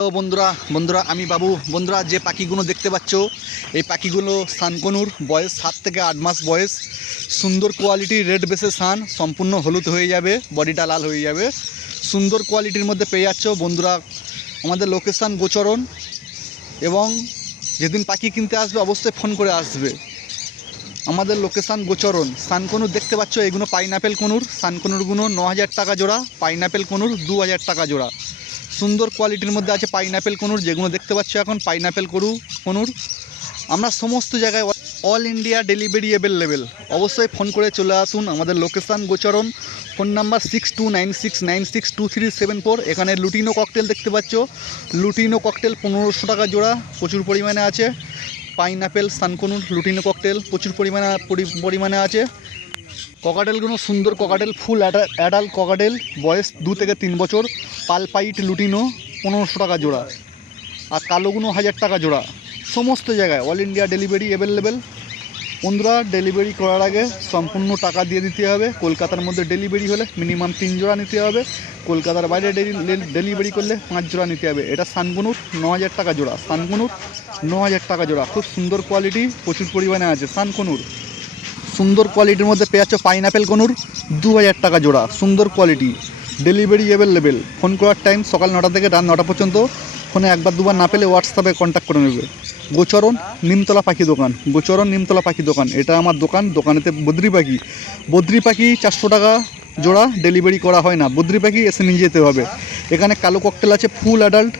বন্ধুরা বন্ধুরা, আমি বাবু। বন্ধুরা, যে পাখিগুলো দেখতে পাচ্ছ, এই পাখিগুলো সানকনুর বয়স সাত থেকে আট মাস বয়স। সুন্দর কোয়ালিটির রেড বেসে সান, সম্পূর্ণ হলুদ হয়ে যাবে, বডিটা লাল হয়ে যাবে। সুন্দর কোয়ালিটির মধ্যে পেয়ে যাচ্ছ বন্ধুরা, আমাদের লোকেশান গোচরণ। এবং যেদিন পাখি কিনতে আসবে, অবশ্যই ফোন করে আসবে। আমাদের লোকেশান গোচরণ। সানকনুর দেখতে পাচ্ছ, এগুলো পাইনাপেল কনুর। সানকনুরগুলো ন হাজার টাকা জোড়া পাইনাপেল কনুর দু হাজার টাকা জোড়া। সুন্দর কোয়ালিটির মধ্যে আছে পাইনাপেল কনুর, যেগুলো দেখতে পাচ্ছ এখন, পাইনাপেল করু, কনুর। আমরা সমস্ত জায়গায় অল ইন্ডিয়া ডেলিভারি অ্যাভেলেবেল অবশ্যই ফোন করে চলে আসুন, আমাদের location Gocharan. Phone number six two nine six nine six two three seven four এখানে লুটিনো ককটেল দেখতে পাচ্ছ। লুটিনো ককটেল পনেরোশো টাকা জোড়া, প্রচুর পরিমাণে আছে। পাইনাপেল সানকনুর লুটিনো ককটেল প্রচুর পরিমাণে, পরি- পরিমাণে আছে। ককাটেলগুলো সুন্দর ককাটেল ফুল অ্যাডাল ককাটেল, বয়স দু থেকে তিন বছর, পালপাইট লুটিনো, পনেরোশো টাকা জোড়া। আর কালোগুলো হাজার টাকা জোড়া। সমস্ত জায়গায় অল ইন্ডিয়া ডেলিভারি অ্যাভেলেবেল বন্ধুরা ডেলিভারি করার আগে সম্পূর্ণ টাকা দিয়ে দিতে হবে। কলকাতার মধ্যে ডেলিভারি হলে মিনিমাম তিন জোড়া নিতে হবে। কলকাতার বাইরে ডেলিভারি করলে পাঁচ জোড়া নিতে হবে। এটা সানগুনুর ন হাজার টাকা জোড়া। সানগুনুর ন হাজার টাকা জোড়া। খুব সুন্দর কোয়ালিটি প্রচুর পরিমাণে আছে। সানকনুর। সুন্দর কোয়ালিটির মধ্যে পেয়ে যাচ্ছ পাইনাপেল কনুর দু হাজার টাকা জোড়া। সুন্দর কোয়ালিটি ডেলিভারি অ্যাভেলেবেল ফোন করার টাইম সকাল নটা থেকে রাত নটা পর্যন্ত। ফোনে একবার দুবার না পেলে হোয়াটসঅ্যাপে কন্ট্যাক্ট করে নেবে। গোচরণ, নিমতলা পাখি দোকান। গোচরণ, নিমতলা পাখি দোকান। এটা আমার দোকান, দোকানেতে বদ্রি পাখি। বদ্রি পাখি চারশো টাকা জোড়া ডেলিভারি করা হয় না। বদ্রি পাখি এসে নিয়ে যেতে হবে। এখানে কালো ককটেল আছে ফুল অ্যাডাল্ট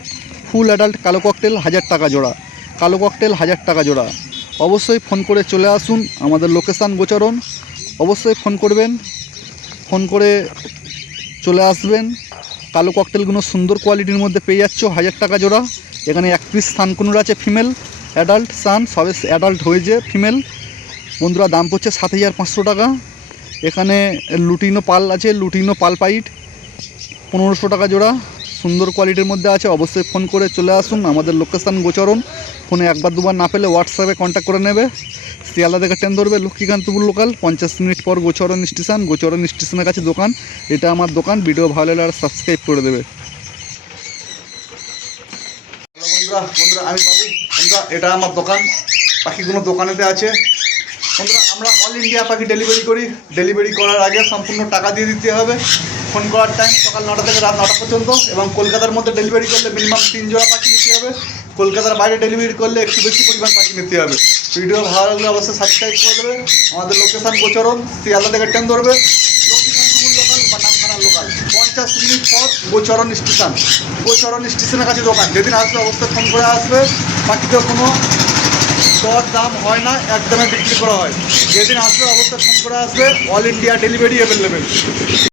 ফুল অ্যাডাল্ট কালো ককটেল হাজার টাকা জোড়া। কালো ককটেল হাজার টাকা জোড়া। অবশ্যই ফোন করে চলে আসুন আমাদের লোকেশান গোচরণ। অবশ্যই ফোন করবেন, ফোন করে চলে আসবেন। কালো ককটেলগুলো সুন্দর কোয়ালিটির মধ্যে পেয়ে যাচ্ছ, হাজার টাকা জোড়া। এখানে এক পিস সানকুনুর আছে ফিমেল অ্যাডাল্ট সান সবে অ্যাডাল্ট হয়েছে ফিমেল বন্ধুরা, দাম পড়ছে সাত হাজার পাঁচশো টাকা। এখানে লুটিনো পাল আছে, লুটিনো পাল পাইট, পনেরোশো টাকা জোড়া। সুন্দর কোয়ালিটির মধ্যে আছে, অবশ্যই ফোন করে চলে আসুন, আমাদের লোকেশান গোচরণ। ফোনে একবার দুবার না পেলে হোয়াটসঅ্যাপে কন্ট্যাক্ট করে নেবে। শিয়ালদা থেকে ট্রেন ধরবে, লক্ষ্মীকান্তপুর লোকাল পঞ্চাশ মিনিট পর গোচরণ স্টেশন গোচরণ স্টেশনের কাছে দোকান। এটা আমার দোকান ভিডিও ভালো লাগলে আর সাবস্ক্রাইব করে দেবে। এটা আমার দোকান। পাখিগুলো দোকানেতে আছে। আমরা অল ইন্ডিয়া পাখি ডেলিভারি করি। ডেলিভারি করার আগে সম্পূর্ণ টাকা দিয়ে দিতে হবে। ফোন করার টাইম সকাল নটা থেকে রাত নটা পর্যন্ত এবং কলকাতার মধ্যে ডেলিভারি করলে মিনিমাম তিন জোড়া পাখি নিতে হবে। কলকাতার বাইরে ডেলিভারি করলে একটু বেশি পরিমাণ পাখি নিতে হবে। ভিডিও ভালো লাগলে অবশ্যই সাবস্ক্রাইব করে দেবে। আমাদের লোকেশান গোচরণ, শিয়ালদা থেকে ট্রেন ধরবে। পঞ্চাশ মিনিট পর গোচরণ স্টেশন গোচরণ স্টেশনের কাছে দোকান। যেদিন আসবে অবশ্যই ফোন করে আসবে। পাখিতে কোনো দর দাম হয় না একদমে বিক্রি করা হয়। যেদিন আসবে অবশ্যই ফোন করে আসবে। All India delivery available